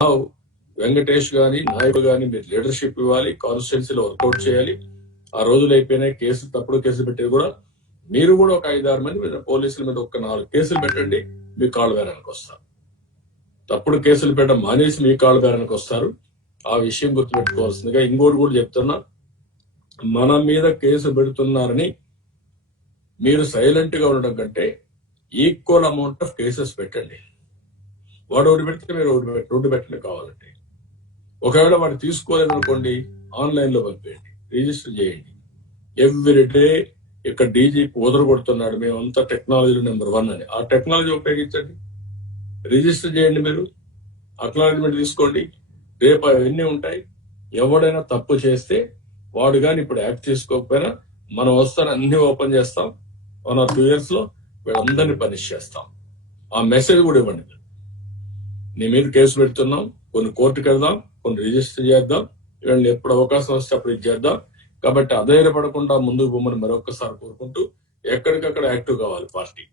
వెంకటేష్ గాని నాయకులు గాని మీరు లీడర్షిప్ ఇవ్వాలి, కాన్స్టిట్యున్సీలో వర్కౌట్ చేయాలి. ఆ రోజులు అయిపోయినాయి, తప్పుడు కేసులు పెట్టేది కూడా మీరు కూడా ఒక 5-6 మంది మీద పోలీసుల మీద ఒక 4 కేసులు పెట్టండి, మీ కాళ్ళ బేరానికి వస్తారు. తప్పుడు కేసులు పెట్టడం మానేసి మీ కాళ్ళ బేరానికి వస్తారు. ఆ విషయం గుర్తుపెట్టుకోవాల్సిందిగా ఇంకోటి కూడా చెప్తున్నా, మన మీద కేసు పెడుతున్నారని మీరు సైలెంట్ గా ఉండడం కంటే ఈక్వల్ అమౌంట్ ఆఫ్ కేసెస్ పెట్టండి. వాడు ఒకటి పెడితే మీరు ఒకటి పెట్టండి కావాలంటే. ఒకవేళ వాడు తీసుకోలేదనుకోండి, ఆన్లైన్ లో పంపేయండి, రిజిస్టర్ చేయండి. ఎవ్రీ డే ఇక్కడ డీజీపీ కొడుతున్నాడు, మేమంతా టెక్నాలజీ నెంబర్ 1 అని. ఆ టెక్నాలజీ ఉపయోగించండి, రిజిస్టర్ చేయండి, మీరు అక్నాలజ్మెంట్ తీసుకోండి. రేపు అవన్నీ ఉంటాయి. ఎవడైనా తప్పు చేస్తే వాడు కానీ ఇప్పుడు యాక్ట్ తీసుకోకపోయినా మనం వస్తాను అన్ని ఓపెన్ చేస్తాం. 1 or 2 years లో వీళ్ళందరినీ పనిష్ చేస్తాం. ఆ మెసేజ్ కూడా ఇవ్వండి. నీ మీద కేసు పెడుతున్నాం, కొన్ని కోర్టుకు వెళ్దాం, కొన్ని రిజిస్టర్ చేద్దాం, వీళ్ళని ఎప్పుడు అవకాశం వస్తే అప్పుడు ఇది చేద్దాం. కాబట్టి అధైర్యపడకుండా ముందుకు పోమని మరొకసారి కోరుకుంటూ, ఎక్కడికక్కడ యాక్టివ్ కావాలి పార్టీ.